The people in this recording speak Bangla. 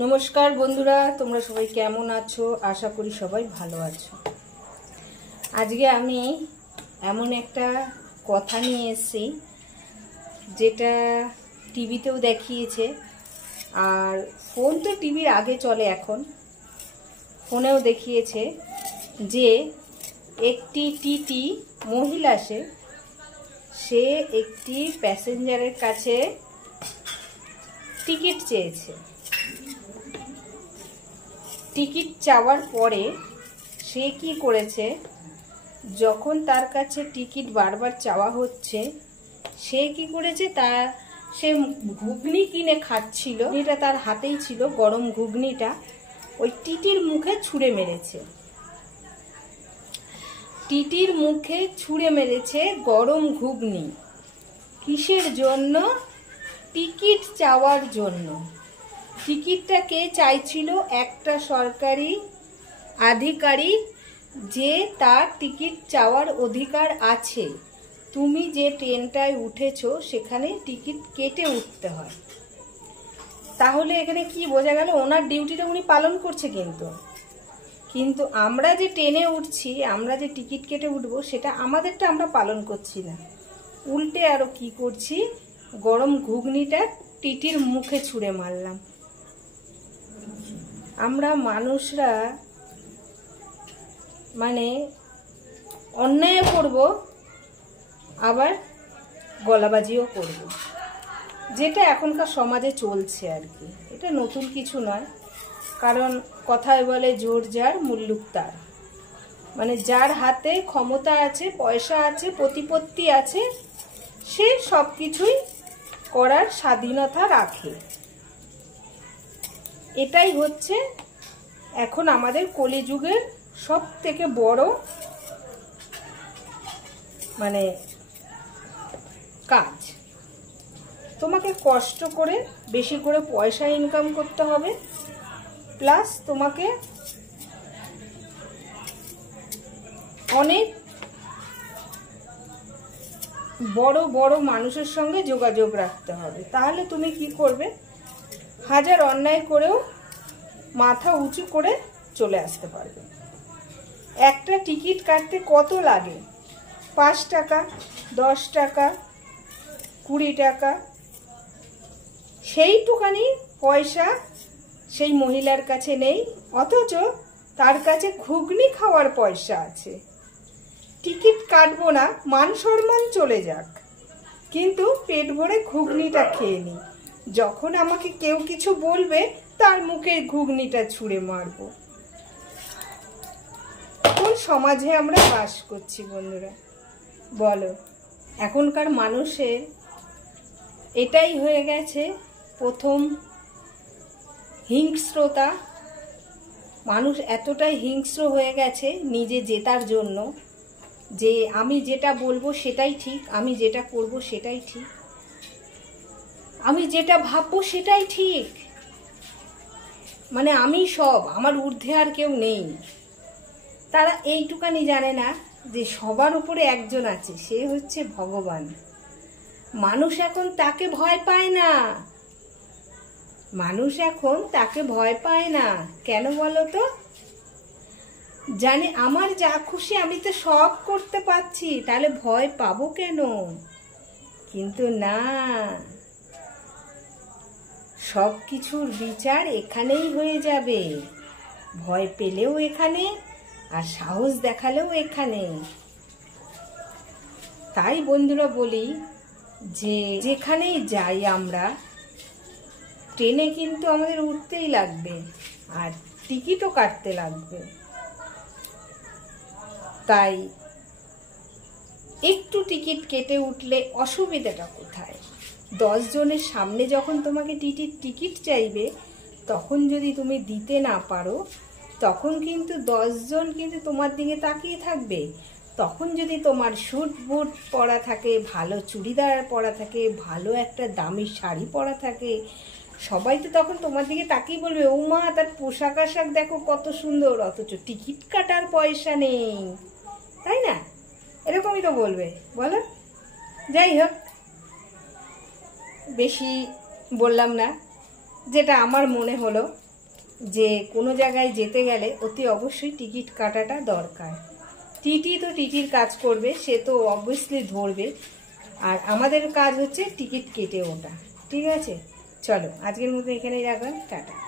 নমস্কার বন্ধুরা, তোমরা সবাই কেমন আছো? আশা করি সবাই ভালো আছো। আজকে আমি এমন একটা কথা নিয়ে এসেছি যেটা টিভিতেও দেখিয়েছে, আর ফোন তো টিভির আগে চলে, এখন ফোনেও দেখিয়েছে যে একটি টিটি মহিলা সে একটি প্যাসেঞ্জারের কাছে টিকিট চেয়েছে। টিকিট চাওয়ার পরে সে কি করেছে, যখন তার কাছে টিকিট বারবার চাওয়া হচ্ছে, সে কি করেছে, সে ঘুগনি কিনে খাচ্ছিল, এটা তার হাতেই ছিল, গরম ঘুগনিটা ওই টিটির মুখে ছুঁড়ে মেরেছে। টিটির মুখে ছুঁড়ে মেরেছে গরম ঘুগনি। কিসের জন্য? টিকিট চাওয়ার জন্য। টিকিটটা কে চাইছিল? একটা সরকারি আধিকারিক, যে তার টিকিট চাওয়ার অধিকার আছে। তুমি যে ট্রেনটায় উঠেছো সেখানে টিকিট কেটে উঠতে হয়। তাহলে এখানে কি বোঝা গেল? ওনার ডিউটিটা উনি পালন করছে, কিন্তু আমরা যে ট্রেনে উঠছি, আমরা যে টিকিট কেটে উঠবো, সেটা আমাদেরটা আমরা পালন করছি না। উল্টে আরো কি করছি, গরম ঘুগনিটা টিটির মুখে ছুঁড়ে মারলাম। আমরা মানুষরা মানে অন্যায় করব, আবার গলাবাজিও করব, যেটা এখনকার সমাজে চলছে আর কি। এটা নতুন কিছু নয়, কারণ কথায় বলে জোর যার মুল্লুক তার। মানে যার হাতে ক্ষমতা আছে, পয়সা আছে, প্রতিপত্তি আছে, সে সব কিছুই করার স্বাধীনতা রাখে। এটাই হচ্ছে এখন আমাদের কলিযুগের সব থেকে বড় কাজ। তোমাকে কষ্ট করে বেশি করে পয়সা ইনকাম করতে হবে, প্লাস তোমাকে অনেক বড় বড় মানুষের সঙ্গে যোগাযোগ রাখতে হবে। তাহলে তুমি কি করবে? হাজার অন্যায় করেও মাথা উঁচু করে চলে আসতে পারবে। একটা টিকিট কাটতে কত লাগে? 5 টাকা, 10 টাকা, 20 টাকা। সেইটুখানি পয়সা সেই মহিলার কাছে নেই, অথচ তার কাছে ঘুগনি খাওয়ার পয়সা আছে। টিকিট কাটবো না, মান সম্মান চলে যাক, কিন্তু পেট ভরে ঘুগনিটা খেয়ে নি। যখন আমাকে কেউ কিছু বলবে, তার মুখে ঘুগনিটা ছুঁড়ে মারবো। কোন সমাজে আমরা বাস করছি বন্ধুরা, বলো? এখনকার মানুষের এটাই হয়ে গেছে প্রথম হিংস্রতা। মানুষ এতটাই হিংস্র হয়ে গেছে নিজে জেতার জন্য, যে আমি যেটা বলবো সেটাই ঠিক, আমি যেটা করব সেটাই ঠিক, আমি যেটা ভাববো সেটাই ঠিক। মানে আমি সব, আমার ঊর্ধ্বে আর কেউ নেই। তারা এইটুকানি জানে না যে সবার উপরে একজন আছে, সে হচ্ছে ভগবান। মানুষ এখন তাকে ভয় পায় না, মানুষ এখন তাকে ভয় পায় না। কেন বলো তো? জানে আমার যা খুশি আমি তো সব করতে পারছি, তাহলে ভয় পাবো কেন? কিন্তু না, সব কিছুর বিচার এখানেই হয়ে যাবে। ভয় পেলেও এখানে, আর সাহস দেখালেও এখানে। তাই বন্ধুরা বলি যে যেখানেই যাই আমরা, ট্রেনে কিন্তু আমাদের উঠতেই লাগবে, আর টিকিটও কাটতে লাগবে। তাই একটু টিকিট কেটে উঠলে অসুবিধাটা কোথায়? 10 জনের সামনে যখন তোমাকে টিকিট চাইবে, তখন যদি তুমি দিতে না পারো, তখন কিন্তু 10 জন কিন্তু তোমার দিকে তাকিয়ে থাকবে। তখন যদি তোমার স্যুট বুট পরা থাকে, ভালো চুড়িদার পরা থাকে, ভালো একটা দামি শাড়ি পরা থাকে, সবাই তো তখন তোমার দিকে তাকিয়ে বলবে, ও মা, তার পোশাক আশাক দেখো কত সুন্দর, অথচ টিকিট কাটার পয়সা নেই, তাই না? এরকমই তো বলবে, বলো? যাই হোক, বেশি বললাম না, যেটা আমার মনে হলো যে কোনো জায়গায় যেতে গেলে অতি অবশ্যই টিকিট কাটাটা দরকার। টিটি তো টিটির কাজ করবে, সে তো অবভিয়াসলি ধরবে, আর আমাদের কাজ হচ্ছে টিকিট কেটে ওঠা। ঠিক আছে, চলো আজকের মতো এখানেই রাখলাম, টাটা।